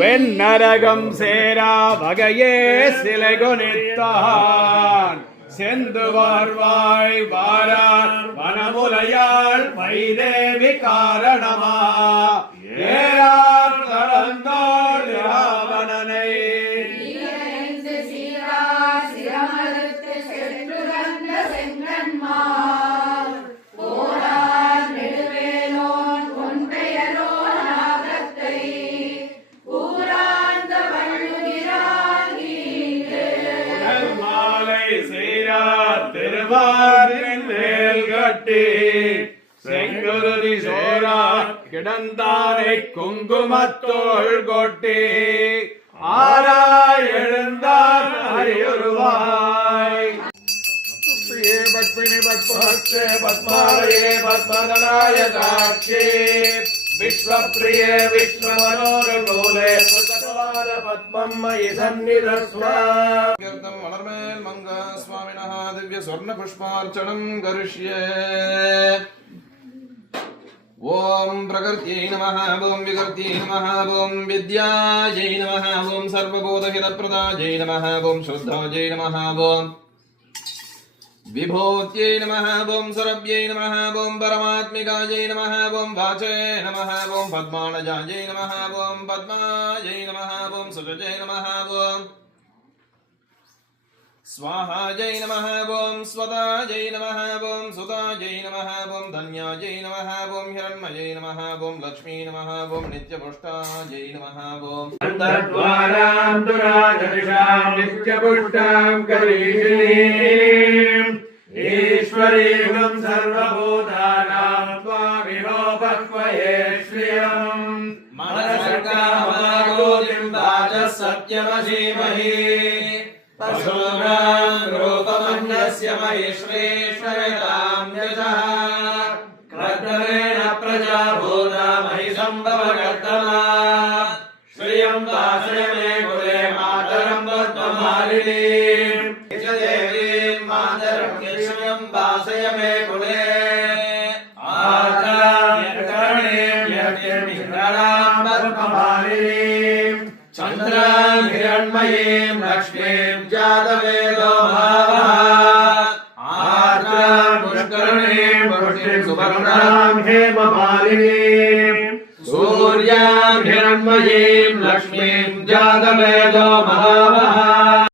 வெண்ணரகம் சேரா வகையே சிலை கொனித்தான் செந்து வாழ்வாய் வாரார் வனமுலையாள் மைதேவி காரணமா ஏறார் தளர்ந்தோள் ராவணனை திருவாரின் மேல் கட்டி செங்குருதி சோரா கிடந்தாரை குங்குமத்தோள் கொட்டி ஆராய் எழுந்தார் அறியுருவாய் பத்மினி பத்மஸ்தே பத்மாலயே பத்மதலாய சாட்சி விஸ்வப்ரியே விஸ்வமனோரகோலே பத்மம்மயி சந்நிதஸ்வா வளர்மேல் மங்க சுவாமினஹ திவ்ய ஸ்வர்ண புஷ்பார்ச்சனம் கரிஷ்யே. ஓம் பிரகிருத்யை நமः ஓம் விகிருத்யை நமः ஓம் வித்யாயை நமः ஓம் சர்வபோதஹிதப்ரதாயை நமः ஓம் ஸ்ரத்தாயை நமः ஓம் விபூத்யை நமः ஓம் சுரப்யை நமः ஓம் பரமாத்மிகாயை நமः ஓம் வாசே நமः ஓம் பத்மானஜாயை நமः ஓம் பத்மாயை நமः ஓம் சுஜஜை நமः ஓம் स्वाहाजै नमः ओं स्वदाजै नमः ओं सुदाजै नमः ओं धन्याजै नमः ओं हिरण्मयै नमः ओं लक्ष्मी नमः ओं नित्यपुष्टाजै नमः ओं अन्तर्द्वारां दुराजनिषां नित्यपुष्टां करीषिणीं ईश्वरीं सर्वभूतानां त्वामिहोपक्वये श्रियं मनसर्गामागोदिं वाचः सत्यमसीमहि पशूनां रूपमन्यस्य महिश्रेष्ठयतां यशः कर्तमेन प्रजा भूता महि सम्भवकर्तमा श्रियं वासय मे कुले मातरं पद्ममालिनीं देवीं मातरं श्रियं वासय मे कुले आद्रां यज्ञमिन्द्रां पद्ममालिनीं चन्द्रां हिरण्मयीं लक्ष्मीं जातवेद